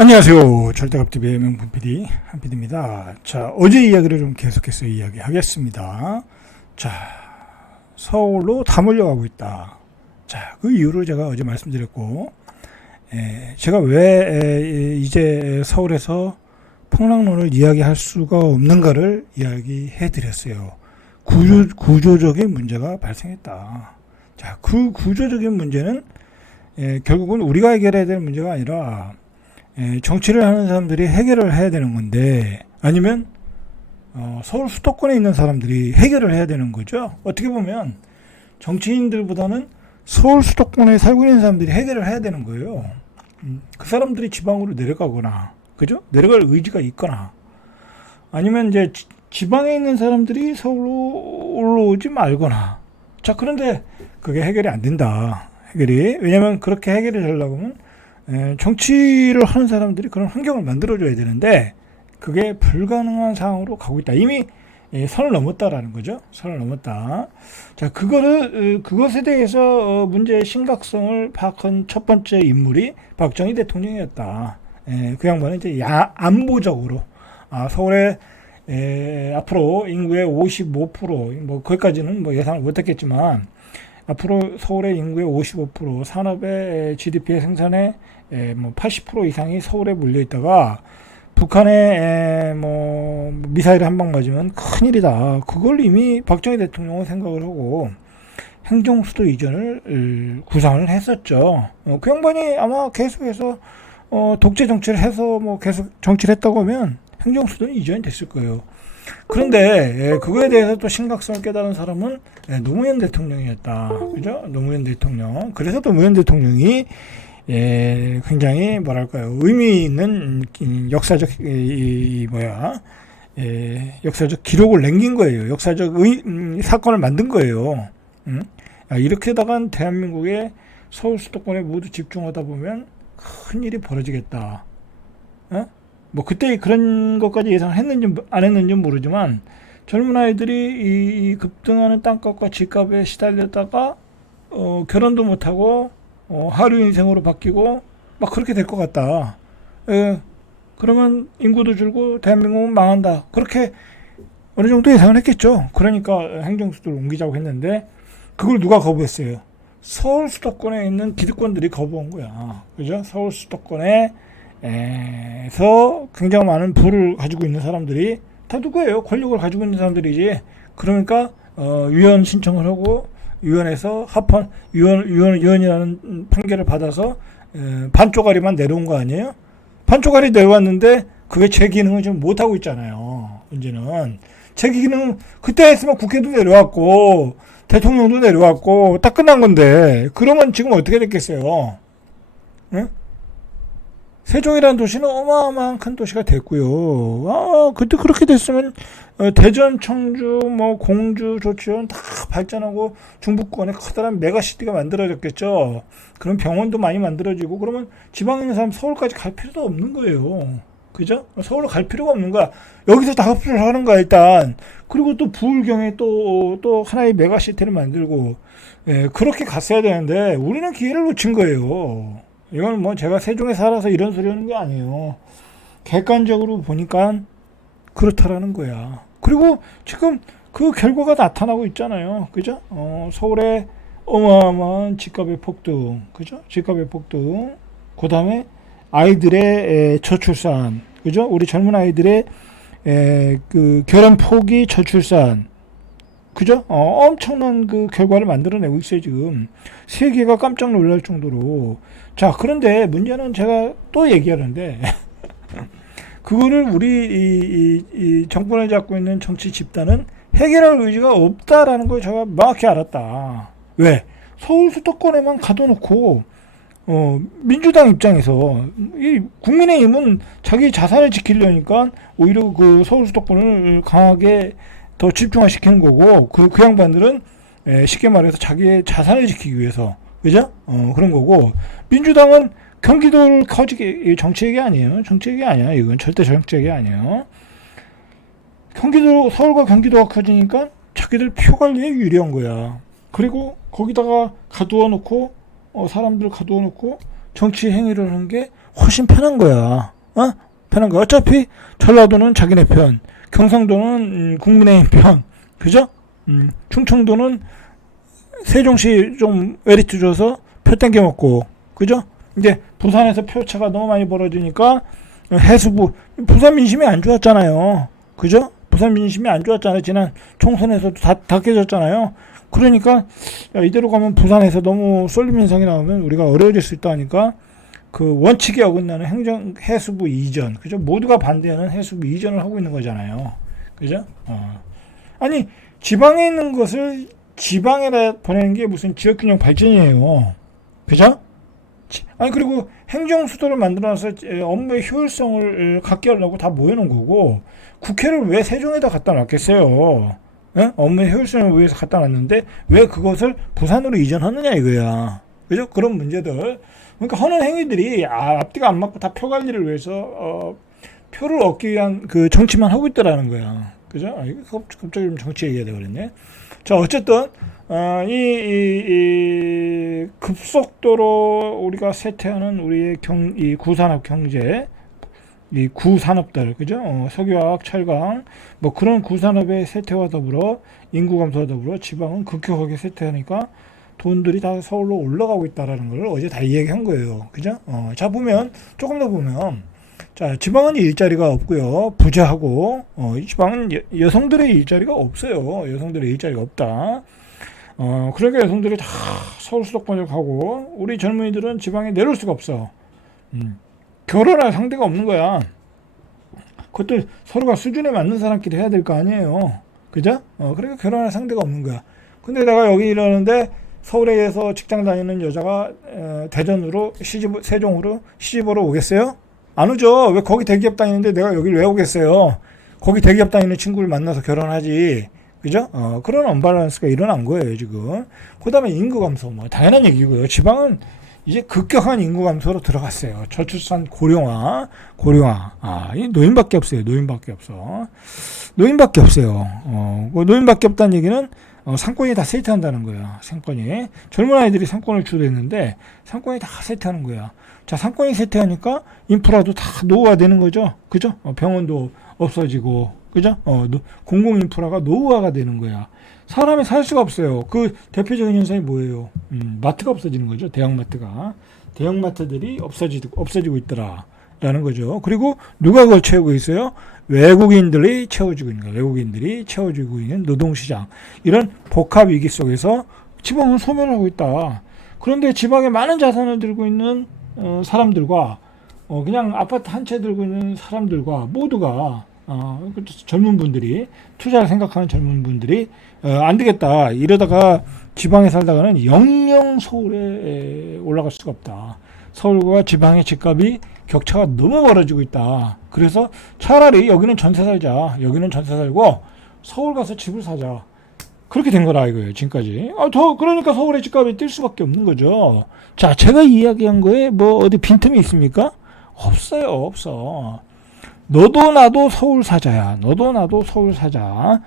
안녕하세요. 절대갑TV의 명품 PD 한PD입니다. 자, 어제 이야기를 좀 계속해서 이야기하겠습니다. 자, 서울로 다 몰려가고 있다. 자, 그 이유를 제가 어제 말씀드렸고, 제가 왜 이제 서울에서 폭락론을 이야기할 수가 없는가를 이야기해 드렸어요. 구조적인 문제가 발생했다. 자, 그 구조적인 문제는 결국은 우리가 해결해야 될 문제가 아니라 정치를 하는 사람들이 해결을 해야 되는 건데, 아니면 서울 수도권에 있는 사람들이 해결을 해야 되는 거죠. 어떻게 보면 정치인들보다는 서울 수도권에 살고 있는 사람들이 해결을 해야 되는 거예요. 그 사람들이 지방으로 내려가거나, 그죠? 내려갈 의지가 있거나, 아니면 이제 지방에 있는 사람들이 서울로 올라오지 말거나. 자, 그런데 그게 해결이 안 된다. 왜냐면 그렇게 해결이 되려고 하면 정치를 하는 사람들이 그런 환경을 만들어줘야 되는데, 그게 불가능한 상황으로 가고 있다. 이미 선을 넘었다라는 거죠. 선을 넘었다. 자, 그것에 대해서 문제의 심각성을 파악한 첫 번째 인물이 박정희 대통령이었다. 그 양반은 이제 안보적으로 서울에 앞으로 인구의 55%, 뭐 거기까지는 뭐 예상을 못했겠지만, 앞으로 서울의 인구의 55%, 산업의 GDP의 생산의 뭐 80% 이상이 서울에 몰려 있다가 북한에 뭐 미사일 한 방 맞으면 큰일이다. 그걸 이미 박정희 대통령은 생각을 하고 행정수도 이전을 구상을 했었죠. 그 양반이 아마 계속해서 독재 정치를 해서 뭐 계속 정치를 했다고 하면 행정수도는 이전이 됐을 거예요. 그런데 그거에 대해서 또 심각성을 깨달은 사람은 노무현 대통령이었다. 그죠? 노무현 대통령. 그래서 노무현 대통령이 굉장히 뭐랄까요, 의미 있는 역사적 역사적 기록을 남긴 거예요. 역사적 사건을 만든 거예요. 이렇게다가 대한민국의 서울 수도권에 모두 집중하다 보면 큰 일이 벌어지겠다. 뭐 그때 그런 것까지 예상했는지 안 했는지 모르지만, 젊은 아이들이 이 급등하는 땅값과 집값에 시달렸다가 결혼도 못하고 하루 인생으로 바뀌고 막 그렇게 될 것 같다. 그러면 인구도 줄고 대한민국은 망한다. 그렇게 어느 정도 예상을 했겠죠. 그러니까 행정수도를 옮기자고 했는데, 그걸 누가 거부했어요? 서울 수도권에 있는 기득권들이 거부한 거야. 그죠? 서울 수도권에 에서 굉장히 많은 부를 가지고 있는 사람들이 다 누구예요? 권력을 가지고 있는 사람들이지. 그러니까 위헌 신청을 하고 위원회에서 위원이라는 판결을 받아서 반쪽짜리만 내려온 거 아니에요? 반쪽짜리 내려왔는데 그게 제 기능을 지금 못 하고 있잖아요. 문제는 제 기능 그때 했으면 국회도 내려왔고 대통령도 내려왔고 딱 끝난 건데, 그러면 지금 어떻게 됐겠어요? 응? 세종이라는 도시는 어마어마한 큰 도시가 됐고요. 그때 그렇게 됐으면 대전, 청주, 뭐 공주, 조치원 다 발전하고 중부권에 커다란 메가시티가 만들어졌겠죠. 그럼 병원도 많이 만들어지고, 그러면 지방에 있는 사람 서울까지 갈 필요도 없는 거예요. 그죠? 서울로 갈 필요가 없는 거야. 여기서 다 흡수를 하는 거야, 일단. 그리고 또 부울경에 또 하나의 메가시티를 만들고, 그렇게 갔어야 되는데 우리는 기회를 놓친 거예요. 이건 뭐 제가 세종에 살아서 이런 소리 하는 게 아니에요. 객관적으로 보니까 그렇다라는 거야. 그리고 지금 그 결과가 나타나고 있잖아요. 그죠? 서울의 어마어마한 집값의 폭등. 그죠? 집값의 폭등. 그 다음에 아이들의 저출산. 그죠? 우리 젊은 아이들의 그 결혼 포기 저출산. 그죠? 엄청난 그 결과를 만들어내고 있어요, 지금. 세계가 깜짝 놀랄 정도로. 자, 그런데 문제는 제가 또 얘기하는데, 그거를 우리 이 정권을 잡고 있는 정치 집단은 해결할 의지가 없다라는 걸 제가 명확히 알았다. 왜? 서울 수도권에만 가둬놓고, 민주당 입장에서, 이 국민의힘은 자기 자산을 지키려니까 오히려 그 서울 수도권을 강하게 더 집중화시키는 거고, 그 양반들은 쉽게 말해서 자기의 자산을 지키기 위해서, 그죠? 그런 거고, 민주당은 경기도를 커지게, 정치 얘기 아니에요. 정치 얘기 아니야. 이건 절대 정치 얘기 아니에요. 서울과 경기도가 커지니까 자기들 표 관리에 유리한 거야. 그리고 거기다가 가두어 놓고, 사람들 가두어 놓고 정치 행위를 하는 게 훨씬 편한 거야. 편한 거야. 어차피 전라도는 자기네 편, 경상도는 국민의힘 편, 그죠? 충청도는 세종시 좀 메리트 줘서 표 땡겨 먹고, 그죠? 이제 부산에서 표차가 너무 많이 벌어지니까 해수부, 부산 민심이 안 좋았잖아요. 그죠? 부산 민심이 안 좋았잖아요. 지난 총선에서도 다 깨졌잖아요. 그러니까 야, 이대로 가면 부산에서 너무 쏠림 현상이 나오면 우리가 어려워질 수 있다 하니까 그 원칙에 어긋나는 행정 해수부 이전, 그죠? 모두가 반대하는 해수부 이전을 하고 있는 거잖아요. 그죠? 아니 지방에 있는 것을 지방에다 보내는 게 무슨 지역균형 발전이에요. 그죠? 아니 그리고 행정 수도를 만들어서 업무의 효율성을 갖게 하려고 다 모여놓은 거고 국회를 왜 세종에다 갖다 놨겠어요? 예? 업무의 효율성을 위해서 갖다 놨는데 왜 그것을 부산으로 이전하느냐 이거야. 그죠? 그런 문제들. 그러니까 하는 행위들이 앞뒤가 안 맞고 다 표 관리를 위해서 표를 얻기 위한 그 정치만 하고 있더라는 거야. 그죠? 이거 갑자기 좀 정치 얘기가 돼버렸네. 자, 어쨌든 이 급속도로 우리가 쇠퇴하는 우리의 이 구산업 경제, 이 구산업들, 그죠? 석유화학, 철강, 뭐 그런 구산업의 쇠퇴와 더불어 인구 감소와 더불어 지방은 급격하게 쇠퇴하니까 돈들이 다 서울로 올라가고 있다라는 걸 어제 다 이야기한 거예요. 그죠? 자, 보면, 조금 더 보면, 자, 지방은 일자리가 없고요. 부재하고, 이 지방은 여성들의 일자리가 없어요. 여성들의 일자리가 없다. 그러니까 여성들이 다 서울 수도권을 가고, 우리 젊은이들은 지방에 내려올 수가 없어. 결혼할 상대가 없는 거야. 그것도 서로가 수준에 맞는 사람끼리 해야 될 거 아니에요. 그죠? 그러니까 결혼할 상대가 없는 거야. 근데 내가 여기 이러는데, 서울에서 직장 다니는 여자가 대전으로 세종으로 시집으로 오겠어요? 안 오죠. 왜 거기 대기업 다니는데 내가 여기를 왜 오겠어요? 거기 대기업 다니는 친구를 만나서 결혼하지. 그죠? 그런 언밸런스가 일어난 거예요, 지금. 그 다음에 인구 감소, 뭐, 당연한 얘기고요. 지방은 이제 급격한 인구 감소로 들어갔어요. 저출산 고령화. 이 노인밖에 없어요. 노인밖에 없어. 노인밖에 없어요. 그 노인밖에 없다는 얘기는 상권이 다 쇠퇴한다는 거야. 상권이. 젊은 아이들이 상권을 주도했는데 상권이 다 쇠퇴하는 거야. 자, 상권이 쇠퇴하니까 인프라도 다 노후화되는 거죠. 그죠? 병원도 없어지고, 그죠? 공공 인프라가 노후화가 되는 거야. 사람이 살 수가 없어요. 그 대표적인 현상이 뭐예요? 마트가 없어지는 거죠. 대형마트가. 대형마트들이 없어지고 있더라. 라는 거죠. 그리고 누가 그걸 채우고 있어요? 외국인들이 채워주고 있는 거예요. 외국인들이 채워주고 있는 노동시장. 이런 복합 위기 속에서 지방은 소멸하고 있다. 그런데 지방에 많은 자산을 들고 있는 사람들과 그냥 아파트 한 채 들고 있는 사람들과 모두가 젊은 분들이 투자를 생각하는 젊은 분들이 안 되겠다. 이러다가 지방에 살다가는 영영 서울에 올라갈 수가 없다. 서울과 지방의 집값이 격차가 너무 벌어지고 있다. 그래서 차라리 여기는 전세 살자. 여기는 전세 살고 서울 가서 집을 사자. 그렇게 된 거라 이거예요. 지금까지. 그러니까 서울의 집값이 뛸 수밖에 없는 거죠. 자, 제가 이야기한 거에 뭐 어디 빈틈이 있습니까? 없어요. 없어. 너도 나도 서울 사자야. 너도 나도 서울 사자.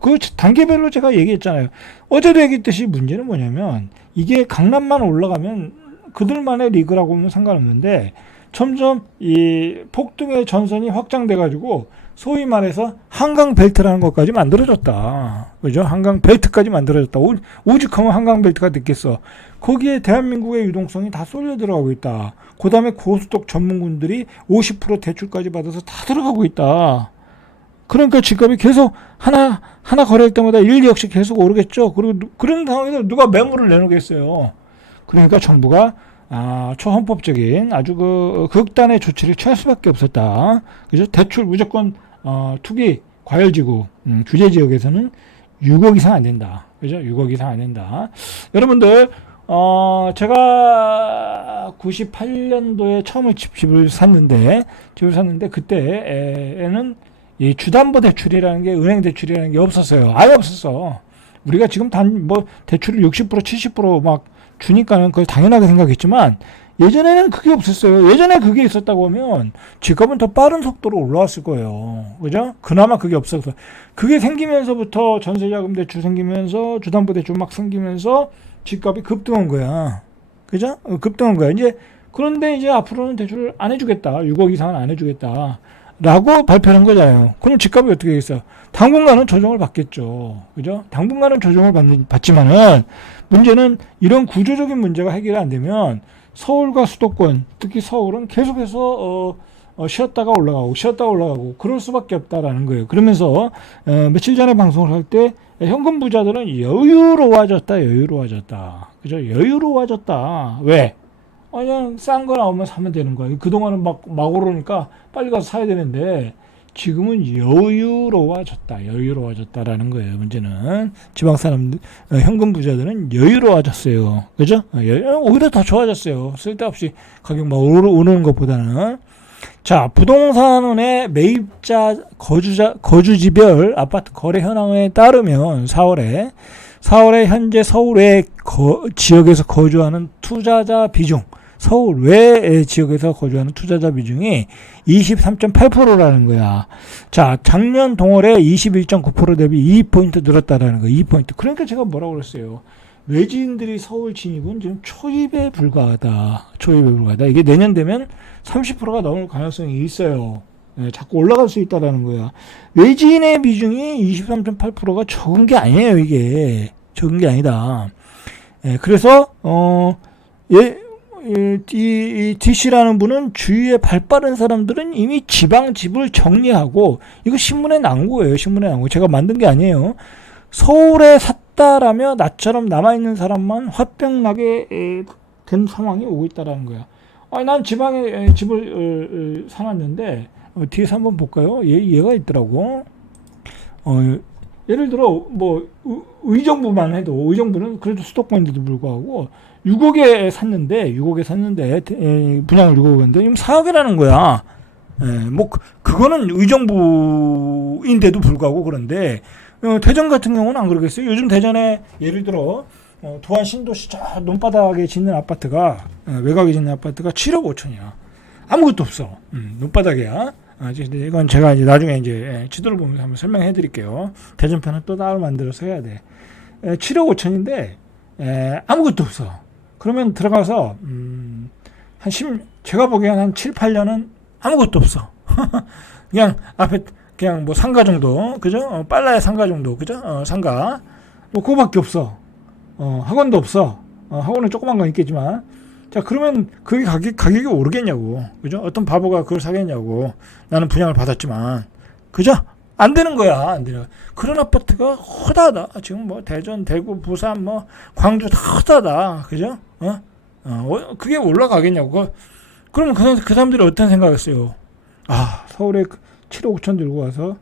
그 단계별로 제가 얘기했잖아요. 어제도 얘기했듯이 문제는 뭐냐면 이게 강남만 올라가면 그들만의 리그라고 하면 상관없는데 점점 이 폭등의 전선이 확장돼 가지고 소위 말해서 한강 벨트라는 것까지 만들어졌다. 그죠? 한강 벨트까지 만들어졌다. 오직하면 한강 벨트가 됐겠어. 거기에 대한민국의 유동성이 다 쏠려 들어가고 있다. 그 다음에 고수독 전문군들이 50% 대출까지 받아서 다 들어가고 있다. 그러니까 집값이 계속 하나 거래할 때마다 1, 2억씩 계속 오르겠죠. 그리고 그런 상황에서 누가 매물을 내놓겠어요. 그러니까 정부가 초헌법적인 아주 극단의 조치를 취할 수밖에 없었다. 그죠? 대출 무조건 투기 과열지구 규제 지역에서는 6억 이상 안 된다. 그죠? 6억 이상 안 된다. 여러분들 제가 98년도에 처음에 집을 샀는데 그때에는 이 주담보 대출이라는 게 은행 대출이라는 게 없었어요. 아예 없었어. 우리가 지금 대출을 60% 70% 주니까는 그걸 당연하게 생각했지만 예전에는 그게 없었어요. 예전에 그게 있었다고 하면 집값은 더 빠른 속도로 올라왔을 거예요. 그죠? 그나마 그게 없어서 그게 생기면서부터 전세자금 대출 생기면서 주담보 대출 막 생기면서 집값이 급등한 거야. 그죠? 급등한 거야. 이제 그런데 이제 앞으로는 대출을 안 해주겠다. 6억 이상은 안 해주겠다. 라고 발표한 거잖아요. 그럼 집값이 어떻게 되겠어요? 당분간은 조정을 받겠죠. 그죠? 당분간은 조정을 받지만은 문제는 이런 구조적인 문제가 해결이 안 되면 서울과 수도권, 특히 서울은 계속해서 쉬었다가 올라가고 그럴 수밖에 없다라는 거예요. 그러면서 며칠 전에 방송을 할 때 현금 부자들은 여유로워졌다. 그죠? 여유로워졌다. 왜? 그냥 싼 거 나오면 사면 되는 거예요. 그동안은 막 오르니까 빨리 가서 사야 되는데 지금은 여유로워졌다라는 거예요. 문제는 지방 사람들, 현금 부자들은 여유로워졌어요. 그죠? 오히려 더 좋아졌어요. 쓸데없이 가격 막 오르는 것보다는. 자, 부동산원의 매입자, 거주지별 아파트 거래 현황에 따르면 4월에 현재 서울 외 지역에서 거주하는 투자자 비중, 서울 외 지역에서 거주하는 투자자 비중이 23.8%라는 거야. 자, 작년 동월에 21.9% 대비 2포인트 늘었다라는 거. 2포인트. 그러니까 제가 뭐라고 그랬어요. 외지인들이 서울 진입은 지금 초입에 불과하다. 이게 내년 되면 30%가 넘을 가능성이 있어요. 자꾸 올라갈 수 있다라는 거야. 외지인의 비중이 23.8%가 적은 게 아니에요, 이게. 적은 게 아니다. 그래서, 이 DC라는 분은 주위에 발 빠른 사람들은 이미 지방 집을 정리하고, 이거 신문에 나온 거예요, 제가 만든 게 아니에요. 서울에 샀다라며 나처럼 남아있는 사람만 화병나게 된 상황이 오고 있다라는 거야. 난 지방에 집을 사놨는데, 뒤에서 한번 볼까요? 얘가 있더라고. 예를 들어, 의정부만 해도, 의정부는 그래도 수도권인데도 불구하고, 6억에 샀는데, 분양을 6억에 했는데, 지금 4억이라는 거야. 그거는 의정부인데도 불구하고 그런데, 대전 같은 경우는 안 그러겠어요. 요즘 대전에, 예를 들어, 도안 신도시 저 논바닥에 짓는 아파트가, 외곽에 짓는 아파트가 7억 5천이야. 아무것도 없어. 논바닥이야. 이건 제가 이제 나중에 이제 지도를 보면서 한번 설명해 드릴게요. 대전편은 또 따로 만들어서 해야 돼. 7억 5천인데, 아무것도 없어. 그러면 들어가서, 제가 보기엔 한 7, 8년은 아무것도 없어. 그냥 앞에, 그냥 상가 정도, 그죠? 빨라야 상가 정도, 그죠? 상가. 그거밖에 없어. 학원도 없어. 학원은 조그만 건 있겠지만. 자, 그러면 그게 가격이 오르겠냐고. 그죠? 어떤 바보가 그걸 사겠냐고. 나는 분양을 받았지만. 그죠? 안 되는 거야. 안 되는. 그런 아파트가 허다하다. 지금 대전, 대구, 부산, 광주 다 허다하다. 그죠? 그게 올라가겠냐고. 그러면 그 사람들이 어떤 생각을 했어요? 서울에 7억 5천 들고 와서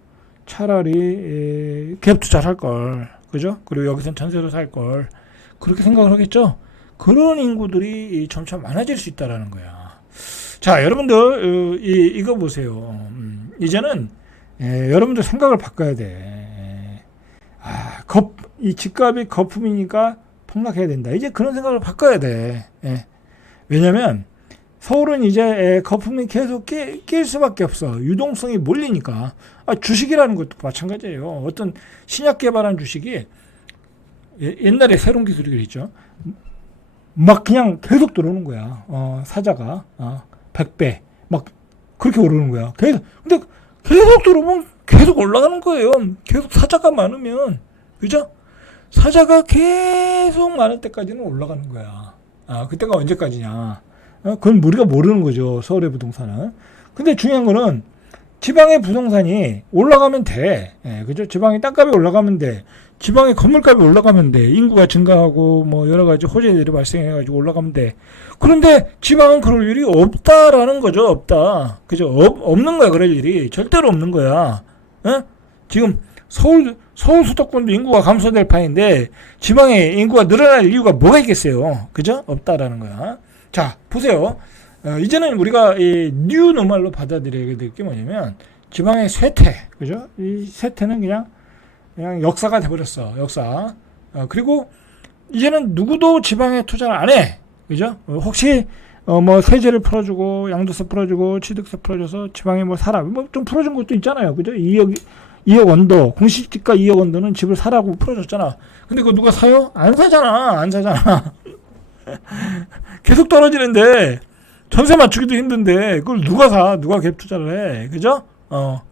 차라리 갭 투자를 할 걸. 그죠? 그리고 여기선 전세로 살 걸. 그렇게 생각을 하겠죠? 그런 인구들이 점차 많아질 수 있다라는 거야. 자, 여러분들, 이거 보세요. 이제는, 여러분들 생각을 바꿔야 돼. 이 집값이 거품이니까 폭락해야 된다. 이제 그런 생각을 바꿔야 돼. 왜냐면, 서울은 이제 거품이 계속 낄 수밖에 없어. 유동성이 몰리니까. 주식이라는 것도 마찬가지예요. 어떤 신약 개발한 주식이 옛날에 새로운 기술이 그랬죠. 막 그냥 계속 들어오는 거야. 사자가 100배 막 그렇게 오르는 거야. 근데 계속 들어오면 계속 올라가는 거예요. 계속 사자가 많으면, 그죠? 사자가 계속 많을 때까지는 올라가는 거야. 그때가 언제까지냐? 그건 우리가 모르는 거죠. 서울의 부동산은. 근데 중요한 거는 지방의 부동산이 올라가면 돼. 그죠? 지방의 땅값이 올라가면 돼. 지방의 건물값이 올라가면 돼. 인구가 증가하고 여러 가지 호재들이 발생해가지고 올라가면 돼. 그런데 지방은 그럴 일이 없다라는 거죠. 없다. 그죠? 없는 거야. 그럴 일이. 절대로 없는 거야. 지금 서울 수도권도 인구가 감소될 판인데 지방의 인구가 늘어날 이유가 뭐가 있겠어요? 그죠? 없다라는 거야. 자, 보세요. 이제는 우리가 이 뉴노멀로 받아들여야 될 게 뭐냐면 지방의 쇠퇴. 그죠? 이 쇠퇴는 그냥 역사가 돼버렸어. 역사. 그리고 이제는 누구도 지방에 투자를 안 해. 그죠? 혹시 세제를 풀어주고 양도세 풀어주고 취득세 풀어줘서 지방에 사라. 좀 풀어준 것도 있잖아요. 그죠? 2억 원도, 공시지가 2억 원도는 집을 사라고 풀어줬잖아. 근데 그거 누가 사요? 안 사잖아. 계속 떨어지는데 전세 맞추기도 힘든데 그걸 누가 사? 누가 갭 투자를 해? 그죠?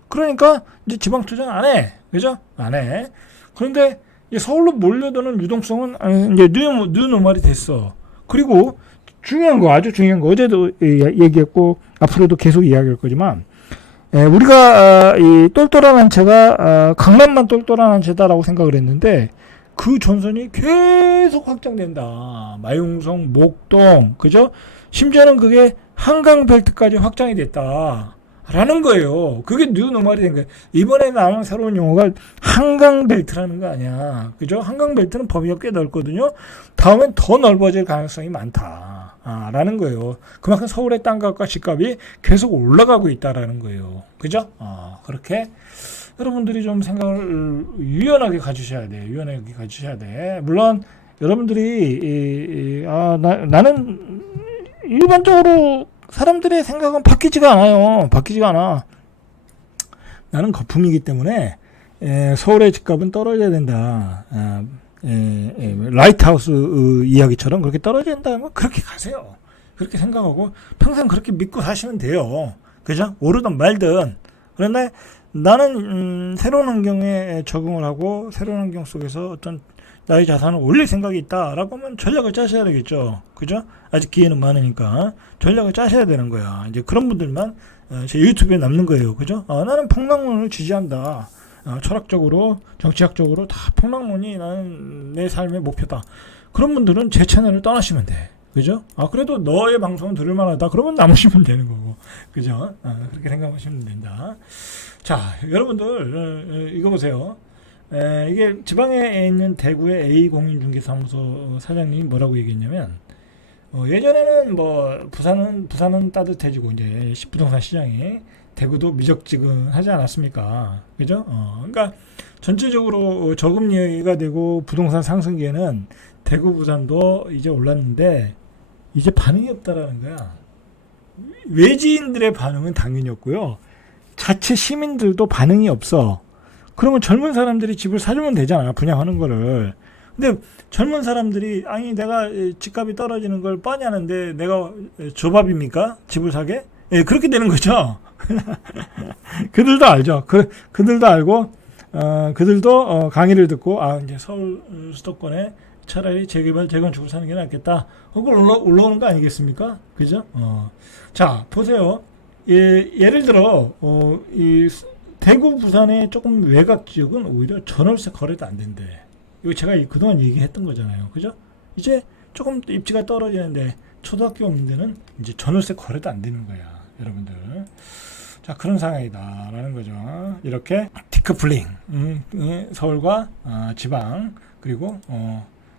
그러니까 이제 지방 투자는 안 해. 그죠? 안 해. 그런데 서울로 몰려드는 유동성은 이제 뉴노멀이 됐어. 그리고 중요한 거, 아주 중요한 거, 어제도 얘기했고 앞으로도 계속 이야기할 거지만, 우리가 이 똘똘한 한 채가 강남만 똘똘한 한 채다라고 생각을 했는데 그 전선이 계속 확장된다. 마용성, 목동, 그죠? 심지어는 그게 한강벨트까지 확장이 됐다. 라는 거예요. 그게 뉴노멀이 된 거예요. 이번에 나온 새로운 용어가 한강벨트라는 거 아니야. 그죠? 한강벨트는 범위가 꽤 넓거든요. 다음엔 더 넓어질 가능성이 많다. 라는 거예요. 그만큼 서울의 땅값과 집값이 계속 올라가고 있다라는 거예요. 그죠? 그렇게 여러분들이 좀 생각을 유연하게 가지셔야 돼. 유연하게 가지셔야 돼. 물론 여러분들이 나는 일반적으로 사람들의 생각은 바뀌지가 않아요. 바뀌지가 않아. 나는 거품이기 때문에 서울의 집값은 떨어져야 된다. 라이트하우스 이야기처럼 그렇게 떨어져야 된다면 그렇게 가세요. 그렇게 생각하고 평생 그렇게 믿고 사시면 돼요. 그죠? 오르든 말든. 그런데 나는 새로운 환경에 적응을 하고 새로운 환경 속에서 어떤 나의 자산을 올릴 생각이 있다라고 하면 전략을 짜셔야 되겠죠. 그죠? 아직 기회는 많으니까 전략을 짜셔야 되는 거야. 이제 그런 분들만 제 유튜브에 남는 거예요. 그죠? 나는 폭락론을 지지한다. 철학적으로, 정치학적으로 다 폭락론이 나는 내 삶의 목표다. 그런 분들은 제 채널을 떠나시면 돼. 그죠? 그래도 너의 방송은 들을 만하다. 그러면 남으시면 되는 거고. 그죠? 그렇게 생각하시면 된다. 자, 여러분들, 이거 보세요. 이게 지방에 있는 대구의 A공인중개사무소 사장님이 뭐라고 얘기했냐면, 예전에는 부산은 따뜻해지고, 이제 부동산 시장이 대구도 미적지근하지 않았습니까? 그죠? 그러니까 전체적으로 저금리가 되고 부동산 상승기에는 대구, 부산도 이제 올랐는데, 이제 반응이 없다라는 거야. 외지인들의 반응은 당연히 없고요. 자체 시민들도 반응이 없어. 그러면 젊은 사람들이 집을 사주면 되잖아. 분양하는 거를. 근데 젊은 사람들이 내가 집값이 떨어지는 걸 뻔히 아는데 내가 조밥입니까? 집을 사게? 그렇게 되는 거죠. 그들도 알죠. 그들도 알고 그들도 강의를 듣고 이제 서울 수도권에 차라리 재개발, 재건축을 사는 게 낫겠다. 그걸 올라오는 거 아니겠습니까? 그죠? 자, 보세요. 예를 들어 이 대구, 부산의 조금 외곽 지역은 오히려 전월세 거래도 안 된대. 이거 제가 그동안 얘기했던 거잖아요. 그죠? 이제 조금 입지가 떨어지는데 초등학교 없는 데는 이제 전월세 거래도 안 되는 거야. 여러분들. 자, 그런 상황이다라는 거죠. 이렇게 디커플링, 서울과 지방, 그리고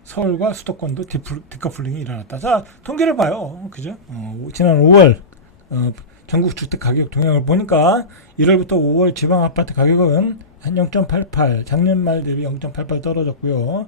서울과 수도권도 디커플링이 일어났다. 자, 통계를 봐요. 그죠? 지난 5월 전국 주택 가격 동향을 보니까 1월부터 5월 지방 아파트 가격은 한 0.88, 작년 말 대비 0.88 떨어졌고요.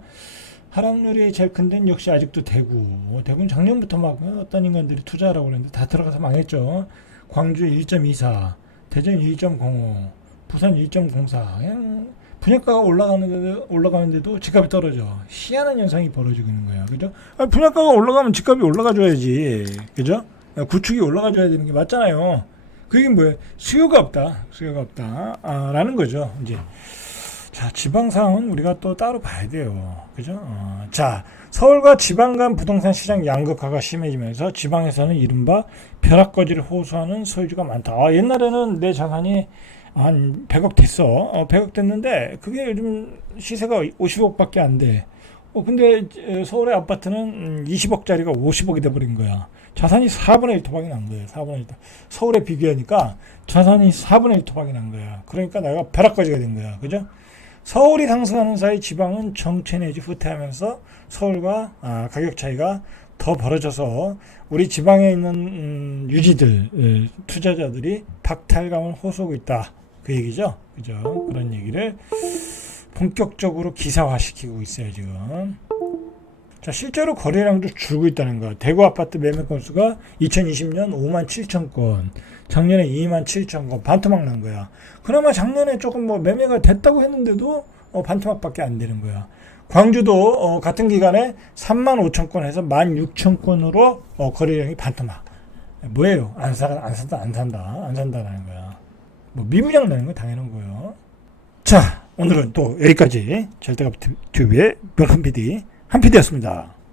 하락률이 제일 큰 데는 역시 아직도 대구. 대구는 작년부터 막 어떤 인간들이 투자하라고 그랬는데 다 들어가서 망했죠. 광주 1.24, 대전 2.05, 부산 1.04. 그냥 분양가가 올라가는데도 집값이 떨어져. 희한한 현상이 벌어지고 있는 거야. 그죠? 분양가가 올라가면 집값이 올라가줘야지. 그죠? 구축이 올라가줘야 되는 게 맞잖아요. 그게 뭐예요? 수요가 없다. 라는 거죠. 이제. 자, 지방 상황은 우리가 또 따로 봐야 돼요. 그죠? 자, 서울과 지방 간 부동산 시장 양극화가 심해지면서 지방에서는 이른바 벼락거지를 호소하는 소유주가 많다. 옛날에는 내 자산이 한 100억 됐어. 100억 됐는데 그게 요즘 시세가 50억밖에 안 돼. 근데 서울의 아파트는 20억짜리가 50억이 돼버린 거야. 자산이 4분의 1 토박이 난 거예요. 4분의 1. 서울에 비교하니까 자산이 4분의 1 토박이 난 거야. 그러니까 내가 벼락거지가 된 거야. 그죠? 서울이 상승하는 사이 지방은 정체 내지 후퇴하면서 서울과 가격 차이가 더 벌어져서 우리 지방에 있는 유지들, 투자자들이 박탈감을 호소하고 있다. 그 얘기죠. 그죠? 그런 얘기를 본격적으로 기사화시키고 있어요, 지금. 자, 실제로 거래량도 줄고 있다는 거. 대구 아파트 매매 건수가 2020년 5만 7천 건, 작년에 2만 7천 건, 반토막 난 거야. 그나마 작년에 조금 매매가 됐다고 했는데도 반토막밖에 안 되는 거야. 광주도 같은 기간에 3만 5천 건 해서 1만 6천 건으로 거래량이 반토막. 뭐예요? 안 산다라는 거야. 뭐 미분양이라는 건 당연한 거예요. 자, 오늘은 또 여기까지 절대값 튜브의 명품 PD 한 PD였습니다.